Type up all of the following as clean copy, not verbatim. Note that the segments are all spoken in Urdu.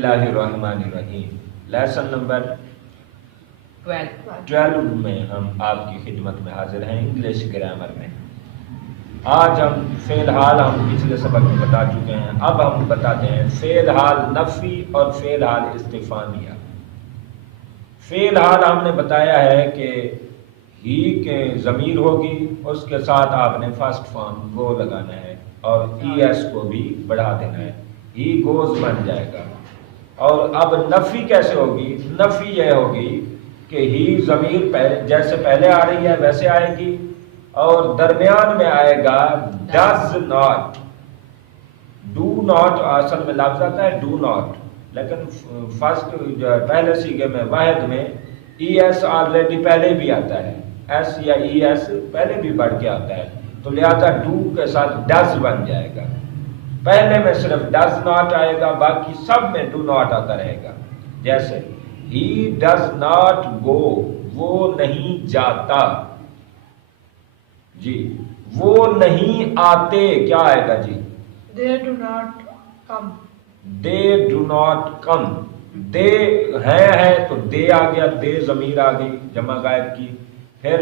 اللہ الرحمن الرحیم۔ لیسن نمبر 12 میں ہم آپ کی خدمت میں حاضر ہیں، انگلش گرامر میں۔ آج ہم فعل حال ہم پچھلے سبق میں بتا چکے ہیں، اب ہم بتاتے ہیں فعل حال نفی اور فعل حال استفہامیہ۔ فعل حال ہم نے بتایا ہے کہ ہی کے ضمیر ہوگی، اس کے ساتھ آپ نے فرسٹ فارم گو لگانا ہے اور ای ایس کو بھی بڑھا دینا ہے، ہی گوز بن جائے گا۔ اور اب نفی کیسے ہوگی؟ نفی یہ ہوگی کہ ہی ضمیر جیسے پہلے آ رہی ہے ویسے آئے گی، اور درمیان میں آئے گا ڈز ناٹ۔ ڈو ناٹ اصل میں لفظ آتا ہے ڈو ناٹ، لیکن فرسٹ پہلے سیغے میں واحد میں ای ایس آلریڈی پہلے بھی آتا ہے، ایس یا ای ایس پہلے بھی بڑھ کے آتا ہے، تو لہذا ڈو کے ساتھ ڈز بن جائے گا۔ پہلے میں صرف ڈز ناٹ آئے گا، باقی سب میں ڈو ناٹ آتا رہے گا۔ جیسے ہی ڈز ناٹ گو، وہ نہیں جاتا، جی وہ نہیں آتے، کیا آئے گا جی؟ They do not come. They do not come, they ہے تو دے آ گیا، دے ضمیر آ گئی جمع غائب کی۔ پھر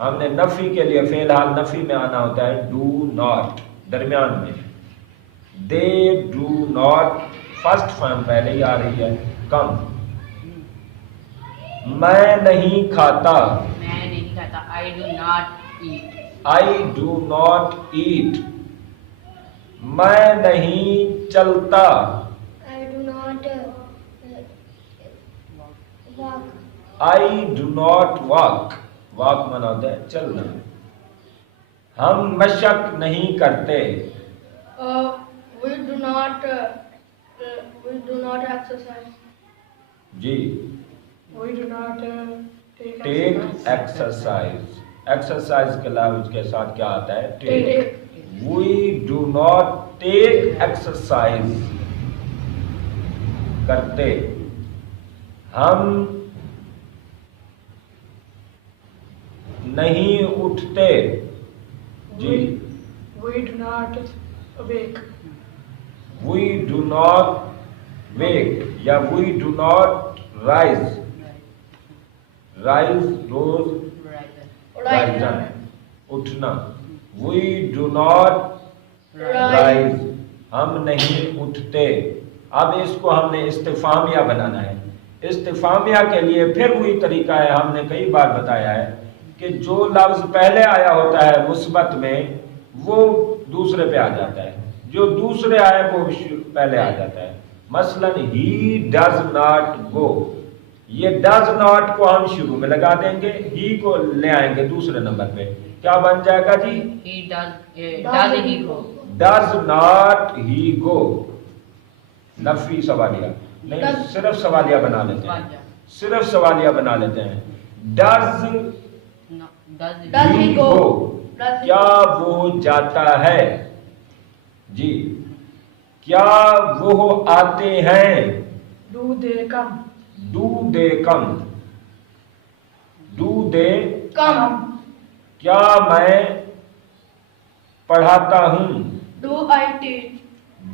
ہم نے نفی کے لیے فعل حال نفی میں آنا ہوتا ہے ڈو ناٹ، درمیان میں دے ڈو ناٹ، فرسٹ فارم پہلے ہی آ رہی ہے کم۔ میں نہیں کھاتا، میں نہیں کھاتا، I do not eat. I do not eat. میں نہیں چلتا، I do not walk. I do not walk, walk مانا ہوتا ہے چلنا۔ ہم مشق نہیں کرتے، We do not exercise. جی We do not take take exercise, exercise کے لفظ کے ساتھ کیا آتا ہے؟ Take. Take. We do not take exercise, کرتے۔ ہم نہیں اٹھتے، جی We do not wake. We do not wake یا we do not rise, rise rose, risen اٹھنا، وی ڈو ناٹ رائز، ہم نہیں اٹھتے۔ اب اس کو ہم نے استفہامیہ بنانا ہے۔ استفہامیہ کے لیے پھر وہی طریقہ ہے، ہم نے کئی بار بتایا ہے کہ جو لفظ پہلے آیا ہوتا ہے مثبت میں وہ دوسرے پہ آ جاتا ہے، جو دوسرے آئے وہ پہلے آ جاتا ہے۔ مثلا ہی ڈز ناٹ گو، یہ ڈز ناٹ کو ہم شروع میں لگا دیں گے، ہی کو لے آئیں گے دوسرے نمبر پہ، کیا بن جائے گا جی؟ He does he go. Does not he go, نفی سوالیہ نہیں، صرف سوالیہ بنا لیتے ہیں، صرف سوالیہ بنا لیتے ہیں۔ Does No, does Does he he go? Go, Does he کیا وہ جاتا ہے؟ جی کیا وہ آتے ہیں؟ Do they come? Do they come, do they Come. کیا میں پڑھاتا ہوں؟ Do I teach?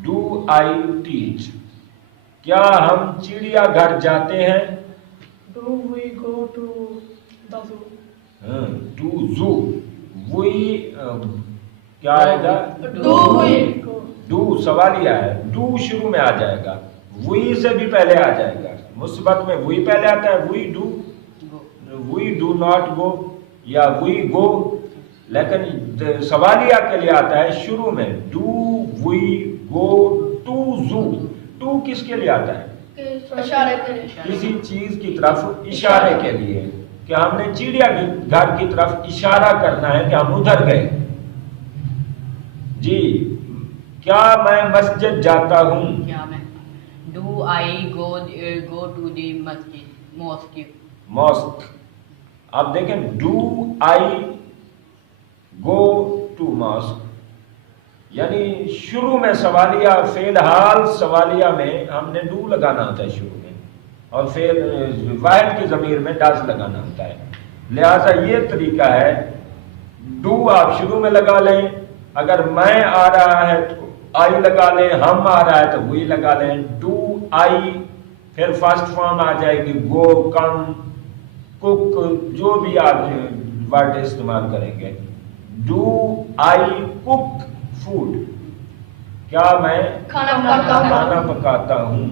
Do I teach. کیا ہم چڑیا گھر جاتے ہیں؟ Do we go to the zoo? To zoo, we کیا آئے گا؟ Do we go? ڈو سوالیہ ہے، ڈو شروع میں آ جائے گا، وی سے بھی پہلے آ جائے گا، مثبت میں وی پہلے آتا ہے، we do, we do not go یا وی گو، لیکن سوالیہ کے لیے آتا ہے شروع میں do we go to zoo. To کس کے لیے آتا ہے؟ اشارے کے لیے. کسی چیز کی طرف اشارے کے لیے، کہ ہم نے چڑیا گھر کی طرف اشارہ کرنا ہے کہ ہم ادھر گئے۔ جی کیا میں مسجد جاتا ہوں؟ کیا میں do I go to the mosque. Mosque. اب دیکھیں do I go to mosque, یعنی شروع میں سوالیہ فعل حال سوالیہ میں ہم نے ڈو لگانا ہوتا ہے شروع میں، اور فعل واحد کی ضمیر میں ڈز لگانا ہوتا ہے۔ لہذا یہ طریقہ ہے، ڈو آپ شروع میں لگا لیں، اگر میں آ رہا ہے تو آئی لگا لیں، ہم آ رہا ہے تو وہی لگا لیں، ڈو آئی پھر فرسٹ فارم آ جائے گی گو کم کک جو بھی آپ ورڈ استعمال کریں گے. ڈو آئی کک فوڈ, کیا میں کھانا پکاتا ہوں. کھانا پکاتا ہوں.